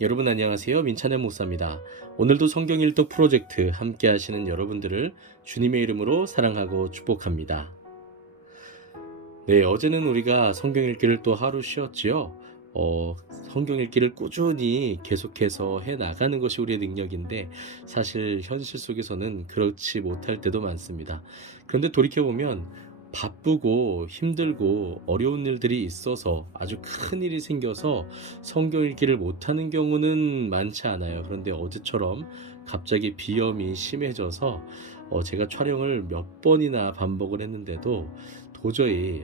여러분 안녕하세요. 민찬의 목사입니다. 오늘도 성경 일독 프로젝트 함께 하시는 여러분들을 주님의 이름으로 사랑하고 축복합니다. 네, 어제는 우리가 성경 읽기를 또 하루 쉬었지요. 성경 읽기를 꾸준히 계속해서 해 나가는 것이 우리의 능력인데 사실 현실 속에서는 그렇지 못할 때도 많습니다. 그런데 돌이켜보면 바쁘고 힘들고 어려운 일들이 있어서 아주 큰 일이 생겨서 성경 읽기를 못하는 경우는 많지 않아요. 그런데 어제처럼 갑자기 비염이 심해져서 제가 촬영을 몇 번이나 반복을 했는데도 도저히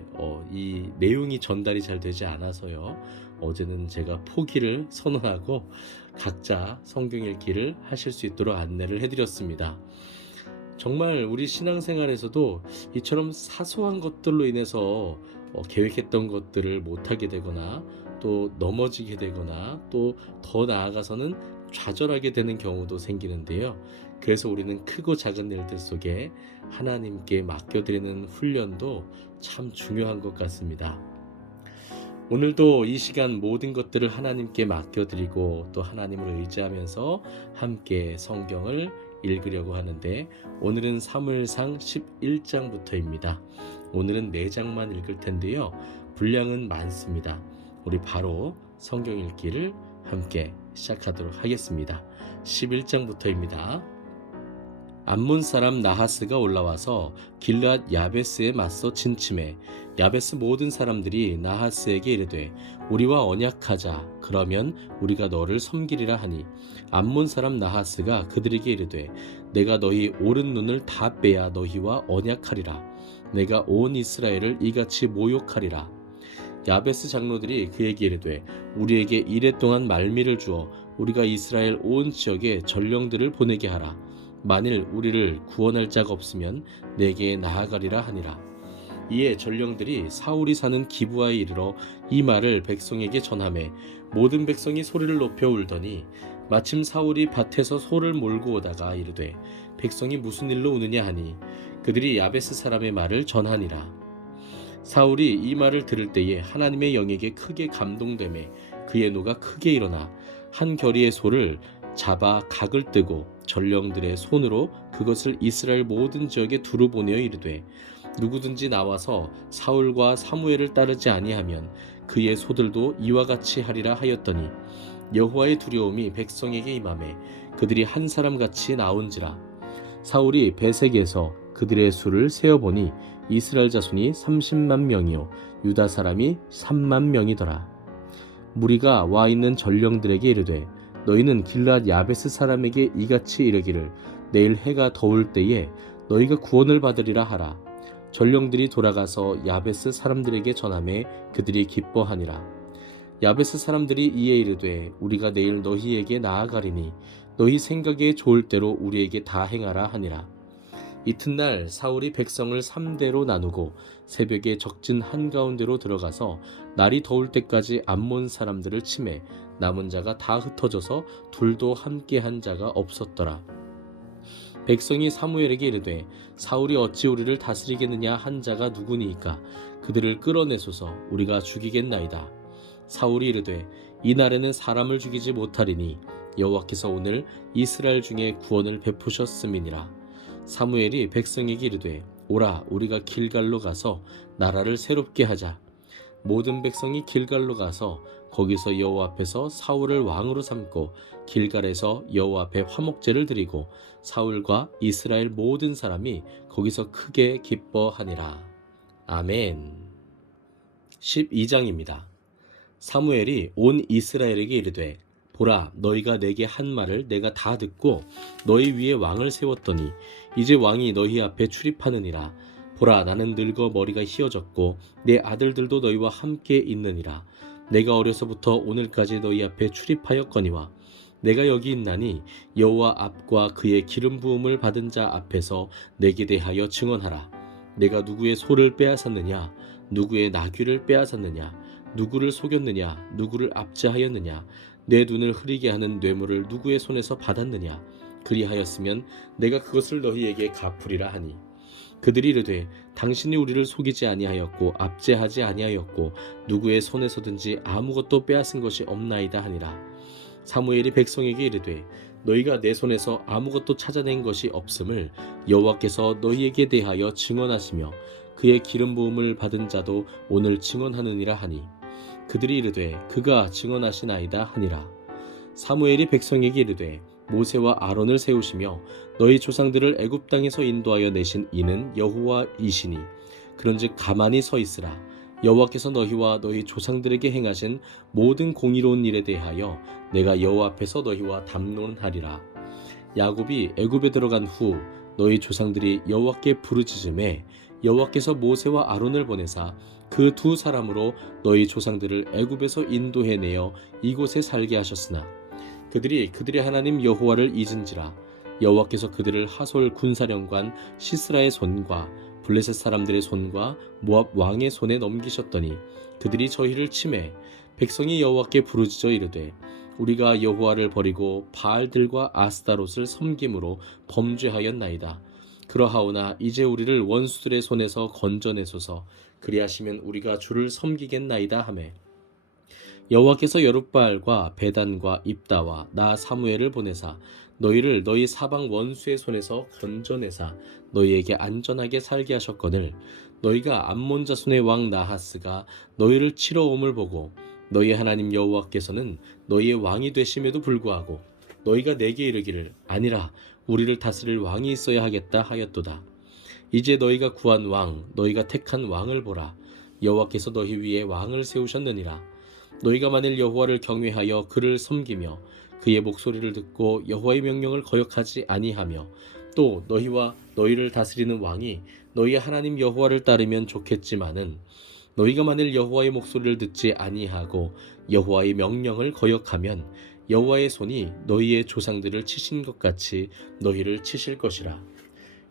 이 내용이 전달이 잘 되지 않아서요. 어제는 제가 포기를 선언하고 각자 성경 읽기를 하실 수 있도록 안내를 해드렸습니다. 정말 우리 신앙생활에서도 이처럼 사소한 것들로 인해서 계획했던 것들을 못하게 되거나 또 넘어지게 되거나 또 더 나아가서는 좌절하게 되는 경우도 생기는데요. 그래서 우리는 크고 작은 일들 속에 하나님께 맡겨드리는 훈련도 참 중요한 것 같습니다. 오늘도 이 시간 모든 것들을 하나님께 맡겨드리고 또 하나님을 의지하면서 함께 성경을 읽으려고 하는데 오늘은 사무엘상 11장부터입니다. 오늘은 4장만 읽을 텐데요. 분량은 많습니다. 우리 바로 성경 읽기를 함께 시작하도록 하겠습니다. 11장부터입니다. 암몬 사람 나하스가 올라와서 길르앗 야베스에 맞서 진침해 야베스 모든 사람들이 나하스에게 이르되 우리와 언약하자 그러면 우리가 너를 섬기리라 하니 암몬 사람 나하스가 그들에게 이르되 내가 너희 오른 눈을 다 빼야 너희와 언약하리라 내가 온 이스라엘을 이같이 모욕하리라. 야베스 장로들이 그에게 이르되 우리에게 이레 동안 말미를 주어 우리가 이스라엘 온 지역에 전령들을 보내게 하라. 만일 우리를 구원할 자가 없으면 내게 나아가리라 하니라. 이에 전령들이 사울이 사는 기브아에 이르러 이 말을 백성에게 전하매 모든 백성이 소리를 높여 울더니 마침 사울이 밭에서 소를 몰고 오다가 이르되 백성이 무슨 일로 우느냐 하니 그들이 야베스 사람의 말을 전하니라. 사울이 이 말을 들을 때에 하나님의 영에게 크게 감동되매 그의 노가 크게 일어나 한 겨리의 소를 잡아 각을 뜨고 전령들의 손으로 그것을 이스라엘 모든 지역에 두루 보내어 이르되 누구든지 나와서 사울과 사무엘을 따르지 아니하면 그의 소들도 이와 같이 하리라 하였더니 여호와의 두려움이 백성에게 임하매 그들이 한 사람같이 나온지라. 사울이 베색에서 그들의 수를 세어보니 이스라엘 자손이 30만 명이요 유다 사람이 3만 명이더라. 무리가 와 있는 전령들에게 이르되 너희는 길르앗 야베스 사람에게 이같이 이르기를 내일 해가 더울 때에 너희가 구원을 받으리라 하라. 전령들이 돌아가서 야베스 사람들에게 전하매 그들이 기뻐하니라. 야베스 사람들이 이에 이르되 우리가 내일 너희에게 나아가리니 너희 생각에 좋을 대로 우리에게 다 행하라 하니라. 이튿날 사울이 백성을 3대로 나누고 새벽에 적진 한가운데로 들어가서 날이 더울 때까지 암몬 사람들을 치매 남은 자가 다 흩어져서 둘도 함께한 자가 없었더라. 백성이 사무엘에게 이르되 사울이 어찌 우리를 다스리겠느냐 한 자가 누구니이까 그들을 끌어내소서 우리가 죽이겠나이다. 사울이 이르되 이날에는 사람을 죽이지 못하리니 여호와께서 오늘 이스라엘 중에 구원을 베푸셨음이니라. 사무엘이 백성에게 이르되 오라 우리가 길갈로 가서 나라를 새롭게 하자. 모든 백성이 길갈로 가서 거기서 여호와 앞에서 사울을 왕으로 삼고 길갈에서 여호와 앞에 화목제를 드리고 사울과 이스라엘 모든 사람이 거기서 크게 기뻐하니라. 아멘. 12장입니다. 사무엘이 온 이스라엘에게 이르되 보라 너희가 내게 한 말을 내가 다 듣고 너희 위에 왕을 세웠더니 이제 왕이 너희 앞에 출입하느니라. 보라 나는 늙어 머리가 희어졌고 내 아들들도 너희와 함께 있느니라. 내가 어려서부터 오늘까지 너희 앞에 출입하였거니와 내가 여기 있나니 여호와 앞과 그의 기름 부음을 받은 자 앞에서 내게 대하여 증언하라. 내가 누구의 소를 빼앗았느냐 누구의 나귀를 빼앗았느냐 누구를 속였느냐 누구를 압제하였느냐 내 눈을 흐리게 하는 뇌물을 누구의 손에서 받았느냐 그리하였으면 내가 그것을 너희에게 갚으리라 하니 그들이 이르되 당신이 우리를 속이지 아니하였고 압제하지 아니하였고 누구의 손에서든지 아무것도 빼앗은 것이 없나이다 하니라. 사무엘이 백성에게 이르되 너희가 내 손에서 아무것도 찾아낸 것이 없음을 여호와께서 너희에게 대하여 증언하시며 그의 기름 부음을 받은 자도 오늘 증언하느니라 하니 그들이 이르되 그가 증언하시나이다 하니라. 사무엘이 백성에게 이르되 모세와 아론을 세우시며 너희 조상들을 애굽 땅에서 인도하여 내신 이는 여호와이시니 그런즉 가만히 서 있으라. 여호와께서 너희와 너희 조상들에게 행하신 모든 공의로운 일에 대하여 내가 여호와 앞에서 너희와 담론하리라. 야곱이 애굽에 들어간 후 너희 조상들이 여호와께 부르짖음에 여호와께서 모세와 아론을 보내사 그 두 사람으로 너희 조상들을 애굽에서 인도해내어 이곳에 살게 하셨으나 그들이 그들의 하나님 여호와를 잊은지라 여호와께서 그들을 하솔 군사령관 시스라의 손과 블레셋 사람들의 손과 모압 왕의 손에 넘기셨더니 그들이 저희를 치매 백성이 여호와께 부르짖어 이르되 우리가 여호와를 버리고 바알들과 아스타롯을 섬김으로 범죄하였나이다. 그러하오나 이제 우리를 원수들의 손에서 건져내소서. 그리하시면 우리가 주를 섬기겠나이다 하매 여호와께서 여룻바알과 베단과 입다와 나 사무엘을 보내사 너희를 너희 사방 원수의 손에서 건져내사 너희에게 안전하게 살게 하셨거늘 너희가 암몬 자손의 왕 나하스가 너희를 치러 옴을 보고 너희 하나님 여호와께서는 너희의 왕이 되심에도 불구하고 너희가 내게 이르기를 아니라 우리를 다스릴 왕이 있어야 하겠다 하였도다. 이제 너희가 구한 왕 너희가 택한 왕을 보라. 여호와께서 너희 위에 왕을 세우셨느니라. 너희가 만일 여호와를 경외하여 그를 섬기며 그의 목소리를 듣고 여호와의 명령을 거역하지 아니하며 또 너희와 너희를 다스리는 왕이 너희 하나님 여호와를 따르면 좋겠지만은 너희가 만일 여호와의 목소리를 듣지 아니하고 여호와의 명령을 거역하면 여호와의 손이 너희의 조상들을 치신 것 같이 너희를 치실 것이라.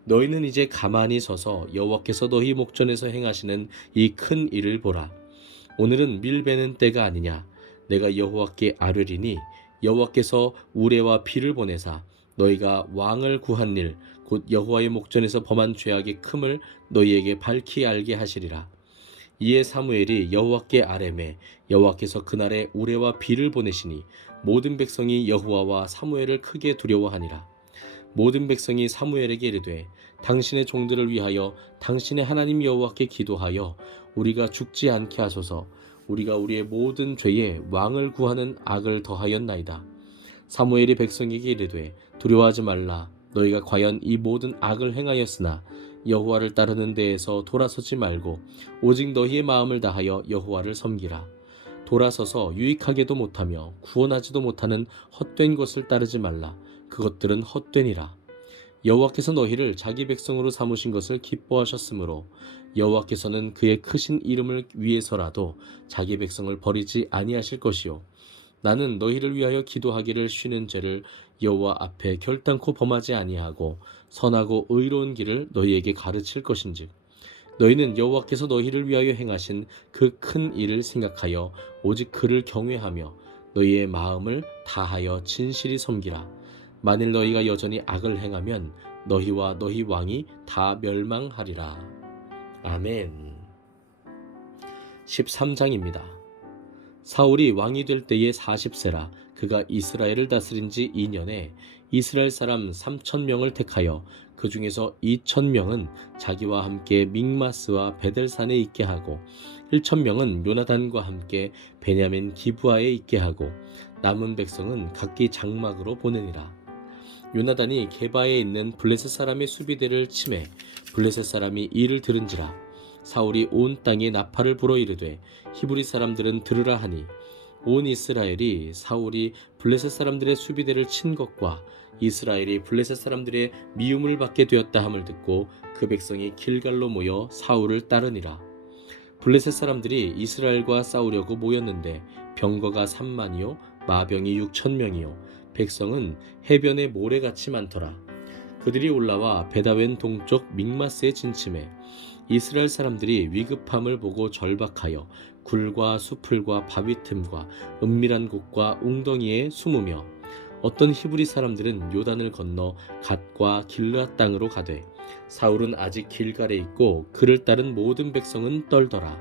너희는 이제 가만히 서서 여호와께서 너희 목전에서 행하시는 이 큰 일을 보라. 오늘은 밀 베는 때가 아니냐. 내가 여호와께 아뢰리니 여호와께서 우레와 비를 보내사 너희가 왕을 구한 일 곧 여호와의 목전에서 범한 죄악의 큼을 너희에게 밝히 알게 하시리라. 이에 사무엘이 여호와께 아뢰매 여호와께서 그날에 우레와 비를 보내시니 모든 백성이 여호와와 사무엘을 크게 두려워하니라. 모든 백성이 사무엘에게 이르되 당신의 종들을 위하여 당신의 하나님 여호와께 기도하여 우리가 죽지 않게 하소서. 우리가 우리의 모든 죄에 왕을 구하는 악을 더하였나이다. 사무엘이 백성에게 이르되 두려워하지 말라. 너희가 과연 이 모든 악을 행하였으나 여호와를 따르는 데에서 돌아서지 말고 오직 너희의 마음을 다하여 여호와를 섬기라. 돌아서서 유익하게도 못하며 구원하지도 못하는 헛된 것을 따르지 말라. 그것들은 헛되니라. 여호와께서 너희를 자기 백성으로 삼으신 것을 기뻐하셨으므로 여호와께서는 그의 크신 이름을 위해서라도 자기 백성을 버리지 아니하실 것이요 나는 너희를 위하여 기도하기를 쉬는 죄를 여호와 앞에 결단코 범하지 아니하고 선하고 의로운 길을 너희에게 가르칠 것인즉 너희는 여호와께서 너희를 위하여 행하신 그 큰 일을 생각하여 오직 그를 경외하며 너희의 마음을 다하여 진실히 섬기라. 만일 너희가 여전히 악을 행하면 너희와 너희 왕이 다 멸망하리라. 아멘. 13장입니다. 사울이 왕이 될 때에 40세라. 그가 이스라엘을 다스린 지 2년에 이스라엘 사람 3,000명을 택하여 그 중에서 2,000명은 자기와 함께 믹마스와 베델산에 있게 하고 1,000명은 요나단과 함께 베냐민 기브아에 있게 하고 남은 백성은 각기 장막으로 보내니라. 요나단이 게바에 있는 블레셋 사람의 수비대를 치매 블레셋 사람이 이를 들은지라. 사울이 온 땅에 나팔을 불어 이르되 히브리 사람들은 들으라 하니 온 이스라엘이 사울이 블레셋 사람들의 수비대를 친 것과 이스라엘이 블레셋 사람들의 미움을 받게 되었다 함을 듣고 그 백성이 길갈로 모여 사울을 따르니라. 블레셋 사람들이 이스라엘과 싸우려고 모였는데 병거가 3만이요 마병이 6,000명이요 백성은 해변에 모래같이 많더라. 그들이 올라와 베다웬 동쪽 믹마스에 진침해 이스라엘 사람들이 위급함을 보고 절박하여 굴과 수풀과 바위 틈과 은밀한 곳과 웅덩이에 숨으며 어떤 히브리 사람들은 요단을 건너 갓과 길르앗 땅으로 가되 사울은 아직 길갈에 있고 그를 따른 모든 백성은 떨더라.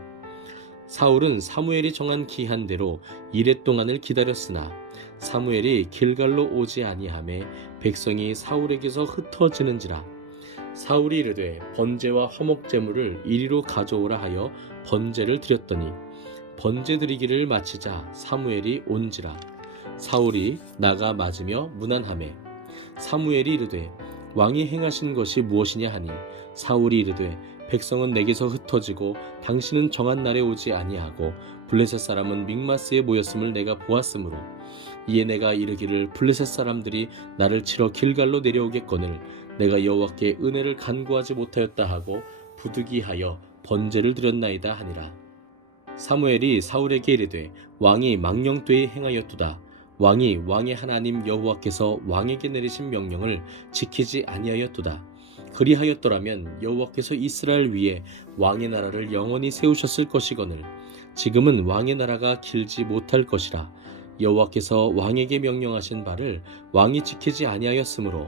사울은 사무엘이 정한 기한대로 이레 동안을 기다렸으나 사무엘이 길갈로 오지 아니하매 백성이 사울에게서 흩어지는지라. 사울이 이르되 번제와 화목 제물을 이리로 가져오라 하여 번제를 드렸더니 번제 드리기를 마치자 사무엘이 온지라. 사울이 나가 맞으며 문안하매 사무엘이 이르되 왕이 행하신 것이 무엇이냐 하니 사울이 이르되 백성은 내게서 흩어지고 당신은 정한 날에 오지 아니하고 블레셋 사람은 믹마스에 모였음을 내가 보았으므로 이에 내가 이르기를 블레셋 사람들이 나를 치러 길갈로 내려오겠거늘 내가 여호와께 은혜를 간구하지 못하였다 하고 부득이하여 번제를 드렸나이다 하니라. 사무엘이 사울에게 이르되 왕이 망령되이 행하였도다. 왕이 왕의 하나님 여호와께서 왕에게 내리신 명령을 지키지 아니하였도다. 그리하였더라면 여호와께서 이스라엘 위에 왕의 나라를 영원히 세우셨을 것이거늘 지금은 왕의 나라가 길지 못할 것이라. 여호와께서 왕에게 명령하신 바를 왕이 지키지 아니하였으므로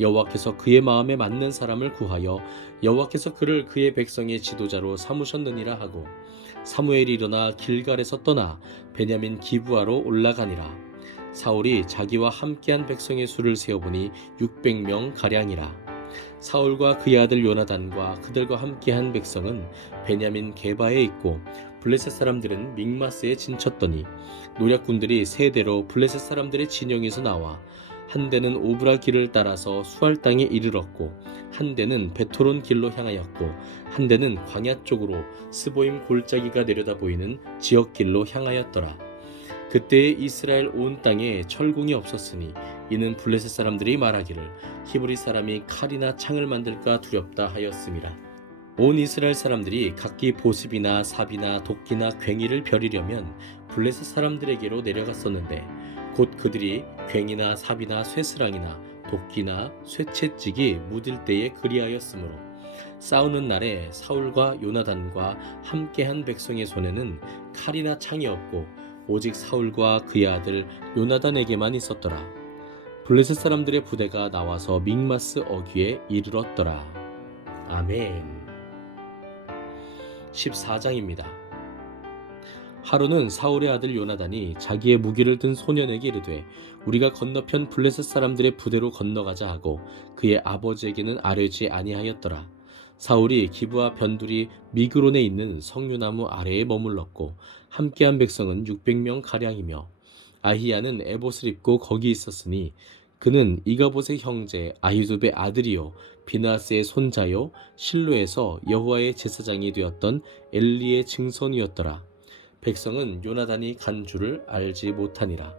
여호와께서 그의 마음에 맞는 사람을 구하여 여호와께서 그를 그의 백성의 지도자로 삼으셨느니라 하고 사무엘이 일어나 길갈에서 떠나 베냐민 기브아로 올라가니라. 사울이 자기와 함께한 백성의 수를 세어보니 600명 가량이라. 사울과 그의 아들 요나단과 그들과 함께한 백성은 베냐민 게바에 있고 블레셋 사람들은 믹마스에 진쳤더니 노략군들이 세 대로 블레셋 사람들의 진영에서 나와 한 대는 오브라 길을 따라서 수알 땅에 이르렀고 한 대는 베토론 길로 향하였고 한 대는 광야 쪽으로 스보임 골짜기가 내려다 보이는 지역 길로 향하였더라. 그때에 이스라엘 온 땅에 철공이 없었으니 이는 블레셋 사람들이 말하기를 히브리 사람이 칼이나 창을 만들까 두렵다 하였음이라. 온 이스라엘 사람들이 각기 보습이나 삽이나 도끼나 괭이를 벼리려면 블레셋 사람들에게로 내려갔었는데 곧 그들이 괭이나 삽이나 쇠스랑이나 도끼나 쇠채찍이 무딜 때에 그리하였으므로 싸우는 날에 사울과 요나단과 함께한 백성의 손에는 칼이나 창이 없고 오직 사울과 그의 아들 요나단에게만 있었더라. 블레셋 사람들의 부대가 나와서 믹마스 어귀에 이르렀더라. 아멘. 14장입니다. 하루는 사울의 아들 요나단이 자기의 무기를 든 소년에게 이르되 우리가 건너편 블레셋 사람들의 부대로 건너가자 하고 그의 아버지에게는 아뢰지 아니하였더라. 사울이 기브아 변두리 미그론에 있는 석류나무 아래에 머물렀고 함께한 백성은 600명 가량이며 아히야는 에봇을 입고 거기 있었으니 그는 이가봇의 형제 아히두베의 아들이요 비나스의 손자요 실로에서 여호와의 제사장이 되었던 엘리의 증손이었더라. 백성은 요나단이 간 줄을 알지 못하니라.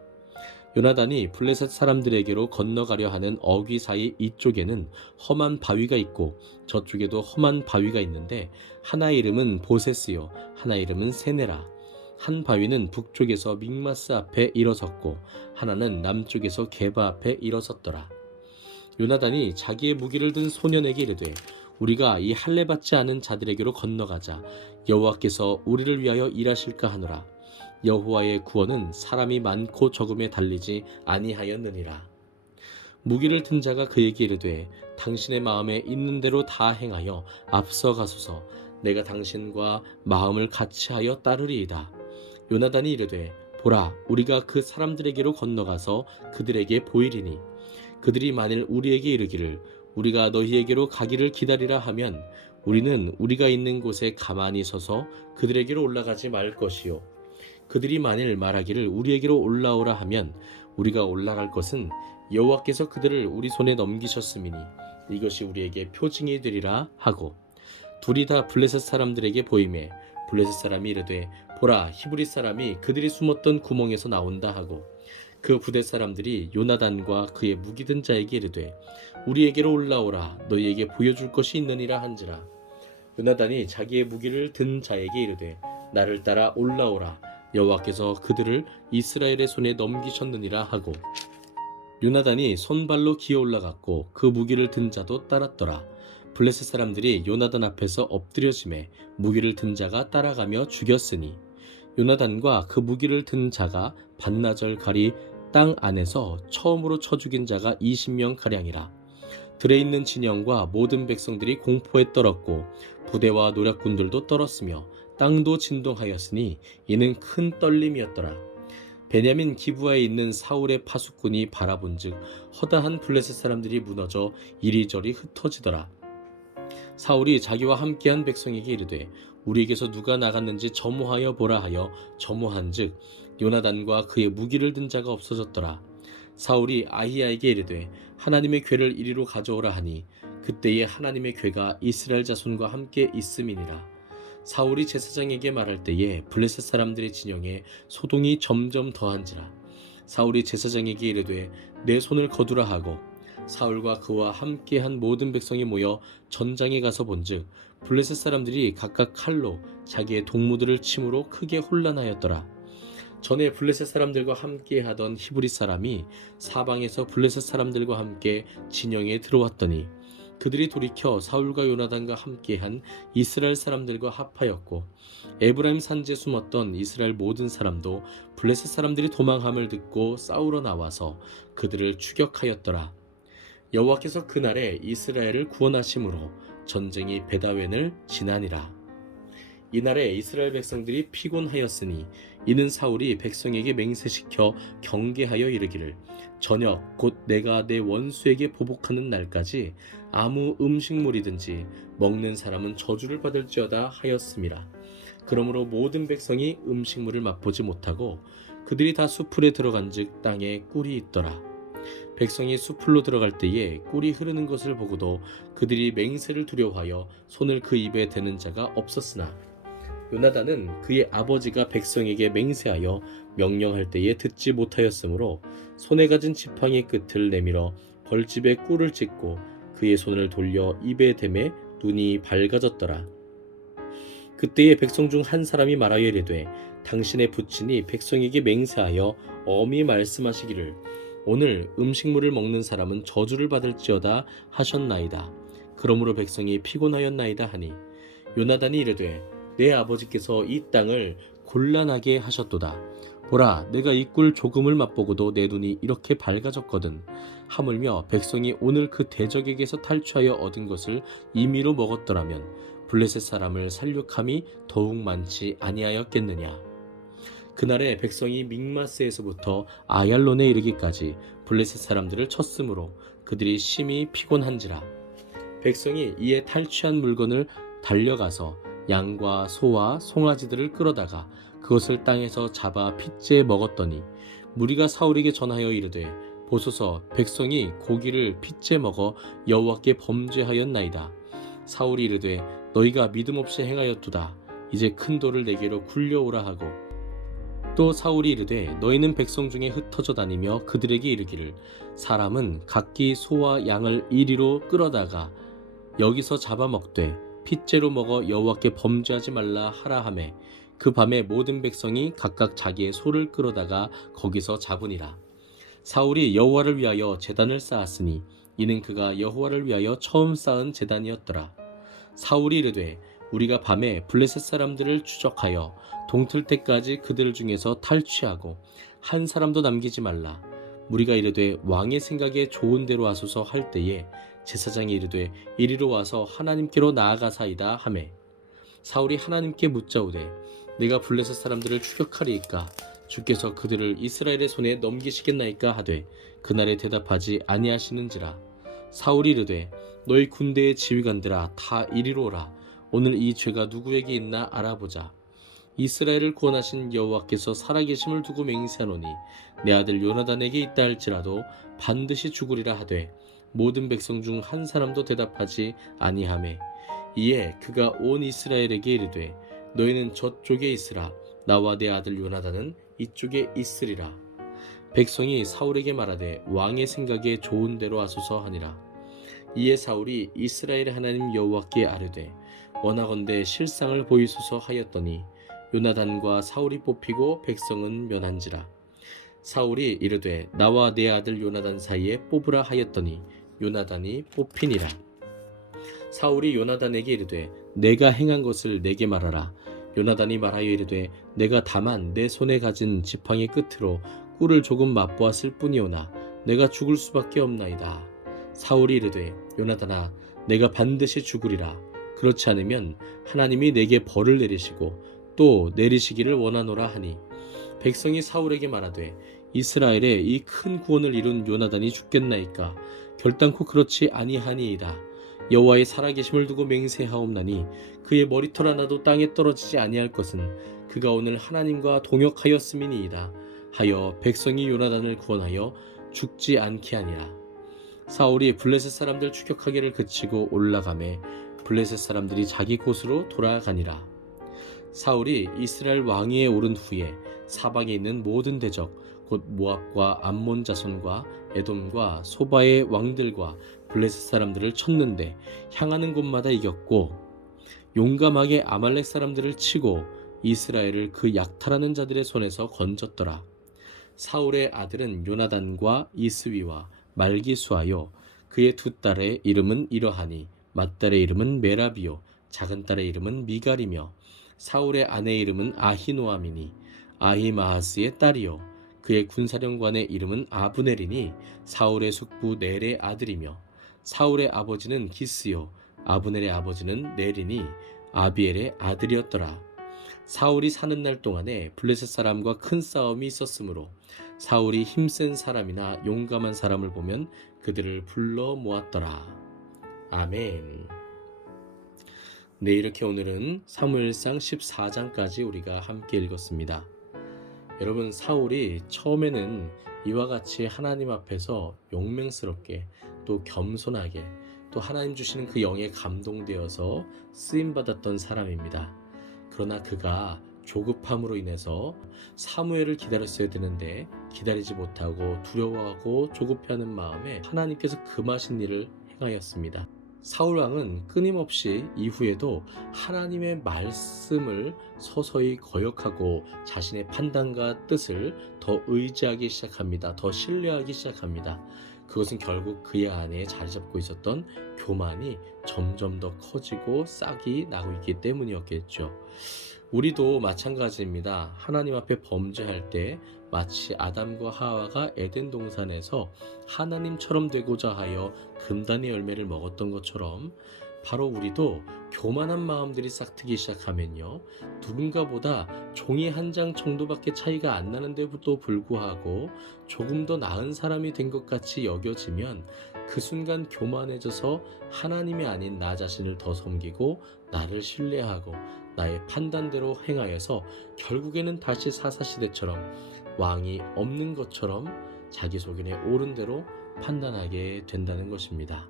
요나단이 블레셋 사람들에게로 건너가려 하는 어귀 사이 이쪽에는 험한 바위가 있고 저쪽에도 험한 바위가 있는데 하나 이름은 보세스요 하나 이름은 세네라. 한 바위는 북쪽에서 믹마스 앞에 일어섰고 하나는 남쪽에서 게바 앞에 일어섰더라. 요나단이 자기의 무기를 든 소년에게 이르되 우리가 이 할례 받지 않은 자들에게로 건너가자. 여호와께서 우리를 위하여 일하실까 하노라. 여호와의 구원은 사람이 많고 적음에 달리지 아니하였느니라. 무기를 든 자가 그에게 이르되 당신의 마음에 있는 대로 다 행하여 앞서가소서. 내가 당신과 마음을 같이하여 따르리이다. 요나단이 이르되 보라 우리가 그 사람들에게로 건너가서 그들에게 보이리니 그들이 만일 우리에게 이르기를 우리가 너희에게로 가기를 기다리라 하면 우리는 우리가 있는 곳에 가만히 서서 그들에게로 올라가지 말 것이요 그들이 만일 말하기를 우리에게로 올라오라 하면 우리가 올라갈 것은 여호와께서 그들을 우리 손에 넘기셨음이니 이것이 우리에게 표징이 되리라 하고 둘이 다 블레셋 사람들에게 보이매 블레셋 사람이 이르되 보라 히브리 사람이 그들이 숨었던 구멍에서 나온다 하고 그 부대 사람들이 요나단과 그의 무기 든 자에게 이르되 우리에게로 올라오라 너희에게 보여줄 것이 있느니라 한지라. 요나단이 자기의 무기를 든 자에게 이르되 나를 따라 올라오라 여호와께서 그들을 이스라엘의 손에 넘기셨느니라 하고 요나단이 손발로 기어 올라갔고 그 무기를 든 자도 따랐더라. 블레셋 사람들이 요나단 앞에서 엎드려지매 무기를 든 자가 따라가며 죽였으니 요나단과 그 무기를 든 자가 반나절 가리 땅 안에서 처음으로 쳐 죽인 자가 20명 가량이라. 들에 있는 진영과 모든 백성들이 공포에 떨었고 부대와 노략군들도 떨었으며 땅도 진동하였으니 이는 큰 떨림이었더라. 베냐민 기브아에 있는 사울의 파수꾼이 바라본즉 허다한 블레셋 사람들이 무너져 이리저리 흩어지더라. 사울이 자기와 함께한 백성에게 이르되 우리에게서 누가 나갔는지 점호하여 보라 하여 점호한즉 요나단과 그의 무기를 든 자가 없어졌더라. 사울이 아히야에게 이르되 하나님의 궤를 이리로 가져오라 하니 그때에 하나님의 궤가 이스라엘 자손과 함께 있음이니라. 사울이 제사장에게 말할 때에 블레셋 사람들의 진영에 소동이 점점 더한지라. 사울이 제사장에게 이르되 내 손을 거두라 하고 사울과 그와 함께한 모든 백성이 모여 전장에 가서 본즉 블레셋 사람들이 각각 칼로 자기의 동무들을 침으로 크게 혼란하였더라. 전에 블레셋 사람들과 함께하던 히브리 사람이 사방에서 블레셋 사람들과 함께 진영에 들어왔더니 그들이 돌이켜 사울과 요나단과 함께한 이스라엘 사람들과 합하였고 에브라임 산지에 숨었던 이스라엘 모든 사람도 블레셋 사람들이 도망함을 듣고 싸우러 나와서 그들을 추격하였더라. 여호와께서 그날에 이스라엘을 구원하심으로 전쟁이 베다웬을 지나니라. 이날에 이스라엘 백성들이 피곤하였으니 이는 사울이 백성에게 맹세시켜 경계하여 이르기를 저녁 곧 내가 내 원수에게 보복하는 날까지 아무 음식물이든지 먹는 사람은 저주를 받을지어다 하였음이라. 그러므로 모든 백성이 음식물을 맛보지 못하고 그들이 다 수풀에 들어간즉 땅에 꿀이 있더라. 백성이 수풀로 들어갈 때에 꿀이 흐르는 것을 보고도 그들이 맹세를 두려워하여 손을 그 입에 대는 자가 없었으나 요나단은 그의 아버지가 백성에게 맹세하여 명령할 때에 듣지 못하였으므로 손에 가진 지팡이 끝을 내밀어 벌집에 꿀을 찍고 그의 손을 돌려 입에 대매 눈이 밝아졌더라. 그때에 백성 중 한 사람이 말하여 이르되 당신의 부친이 백성에게 맹세하여 엄히 말씀하시기를 오늘 음식물을 먹는 사람은 저주를 받을지어다 하셨나이다. 그러므로 백성이 피곤하였나이다 하니 요나단이 이르되 내 아버지께서 이 땅을 곤란하게 하셨도다. 보라, 내가 이 꿀 조금을 맛보고도 내 눈이 이렇게 밝아졌거든. 하물며 백성이 오늘 그 대적에게서 탈취하여 얻은 것을 임의로 먹었더라면 블레셋 사람을 살육함이 더욱 많지 아니하였겠느냐. 그날에 백성이 믹마스에서부터 아얄론에 이르기까지 블레셋 사람들을 쳤으므로 그들이 심히 피곤한지라. 백성이 이에 탈취한 물건을 달려가서 양과 소와 송아지들을 끌어다가 그것을 땅에서 잡아 핏째 먹었더니 무리가 사울에게 전하여 이르되 보소서 백성이 고기를 핏째 먹어 여호와께 범죄하였나이다. 사울이 이르되 너희가 믿음 없이 행하였도다. 이제 큰 돌을 내게로 굴려오라 하고 또 사울이 이르되 너희는 백성 중에 흩어져 다니며 그들에게 이르기를 사람은 각기 소와 양을 이리로 끌어다가 여기서 잡아먹되 핏째로 먹어 여호와께 범죄하지 말라 하라 하매 그 밤에 모든 백성이 각각 자기의 소를 끌어다가 거기서 잡으니라. 사울이 여호와를 위하여 제단을 쌓았으니 이는 그가 여호와를 위하여 처음 쌓은 제단이었더라. 사울이 이르되 우리가 밤에 블레셋 사람들을 추적하여 동틀 때까지 그들 중에서 탈취하고 한 사람도 남기지 말라. 무리가 이르되 왕의 생각에 좋은 대로 하소서 할 때에 제사장이 이르되 이리로 와서 하나님께로 나아가사이다 하매 사울이 하나님께 묻자오되 내가 블레셋 사람들을 추격하리이까 주께서 그들을 이스라엘의 손에 넘기시겠나이까 하되 그날에 대답하지 아니하시는지라. 사울이 이르되 너희 군대의 지휘관들아 다 이리로 오라. 오늘 이 죄가 누구에게 있나 알아보자. 이스라엘을 구원하신 여호와께서 살아계심을 두고 맹세하노니 내 아들 요나단에게 있다 할지라도 반드시 죽으리라 하되 모든 백성 중 한 사람도 대답하지 아니하매 이에 그가 온 이스라엘에게 이르되 너희는 저쪽에 있으라. 나와 내 아들 요나단은 이쪽에 있으리라. 백성이 사울에게 말하되 왕의 생각에 좋은 대로 하소서 하니라. 이에 사울이 이스라엘의 하나님 여호와께 아뢰되 원하건대 실상을 보이소서 하였더니 요나단과 사울이 뽑히고 백성은 면한지라. 사울이 이르되 나와 내 아들 요나단 사이에 뽑으라 하였더니 요나단이 뽑히니라. 사울이 요나단에게 이르되 내가 행한 것을 내게 말하라. 요나단이 말하여 이르되 내가 다만 내 손에 가진 지팡이 끝으로 꿀을 조금 맛보았을 뿐이오나 내가 죽을 수밖에 없나이다. 사울이 이르되 요나단아 내가 반드시 죽으리라. 그렇지 않으면 하나님이 내게 벌을 내리시고 또 내리시기를 원하노라 하니 백성이 사울에게 말하되 이스라엘의 이 큰 구원을 이룬 요나단이 죽겠나이까 결단코 그렇지 아니하니이다. 여호와의 살아계심을 두고 맹세하옵나니 그의 머리털 하나도 땅에 떨어지지 아니할 것은 그가 오늘 하나님과 동역하였음이니이다 하여 백성이 요나단을 구원하여 죽지 않게 하니라. 사울이 블레셋 사람들 추격하기를 그치고 올라가매 블레셋 사람들이 자기 곳으로 돌아가니라. 사울이 이스라엘 왕위에 오른 후에 사방에 있는 모든 대적 곧 모압과 암몬 자손과 에돔과 소바의 왕들과 블레셋 사람들을 쳤는데 향하는 곳마다 이겼고 용감하게 아말렉 사람들을 치고 이스라엘을 그 약탈하는 자들의 손에서 건졌더라. 사울의 아들은 요나단과 이스위와 말기수하여 그의 두 딸의 이름은 이러하니 맏딸의 이름은 메라비요 작은 딸의 이름은 미갈이며 사울의 아내의 이름은 아히노아미니 아히마하스의 딸이요 그의 군사령관의 이름은 아브넬이니 사울의 숙부 넬의 아들이며 사울의 아버지는 기스요 아브넬의 아버지는 넬이니 아비엘의 아들이었더라. 사울이 사는 날 동안에 블레셋 사람과 큰 싸움이 있었으므로 사울이 힘센 사람이나 용감한 사람을 보면 그들을 불러 모았더라. 아멘. 네, 이렇게 오늘은 사무엘상 14장까지 우리가 함께 읽었습니다. 여러분, 사울이 처음에는 이와 같이 하나님 앞에서 용맹스럽게 또 겸손하게 또 하나님 주시는 그 영에 감동되어서 쓰임받았던 사람입니다. 그러나 그가 조급함으로 인해서 사무엘을 기다렸어야 되는데 기다리지 못하고 두려워하고 조급해하는 마음에 하나님께서 금하신 일을 행하였습니다. 사울왕은 끊임없이 이후에도 하나님의 말씀을 서서히 거역하고 자신의 판단과 뜻을 더 의지하기 시작합니다. 더 신뢰하기 시작합니다. 그것은 결국 그의 안에 자리 잡고 있었던 교만이 점점 더 커지고 싹이 나고 있기 때문이었겠죠. 우리도 마찬가지입니다. 하나님 앞에 범죄할 때 마치 아담과 하와가 에덴 동산에서 하나님처럼 되고자 하여 금단의 열매를 먹었던 것처럼 바로 우리도 교만한 마음들이 싹트기 시작하면요, 누군가보다 종이 한 장 정도밖에 차이가 안 나는데도 불구하고 조금 더 나은 사람이 된 것 같이 여겨지면 그 순간 교만해져서 하나님이 아닌 나 자신을 더 섬기고 나를 신뢰하고 나의 판단대로 행하여서 결국에는 다시 사사시대처럼 왕이 없는 것처럼 자기 소견에 옳은 대로 판단하게 된다는 것입니다.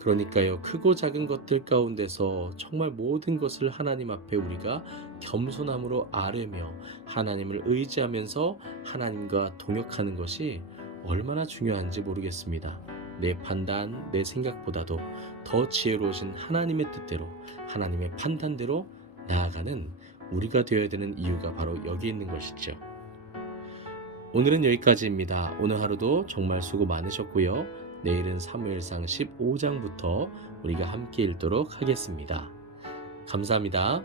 그러니까요, 크고 작은 것들 가운데서 정말 모든 것을 하나님 앞에 우리가 겸손함으로 아뢰며 하나님을 의지하면서 하나님과 동역하는 것이 얼마나 중요한지 모르겠습니다. 내 판단, 내 생각보다도 더 지혜로우신 하나님의 뜻대로, 하나님의 판단대로 나아가는 우리가 되어야 되는 이유가 바로 여기 있는 것이죠. 오늘은 여기까지입니다. 오늘 하루도 정말 수고 많으셨고요. 내일은 사무엘상 15장부터 우리가 함께 읽도록 하겠습니다. 감사합니다.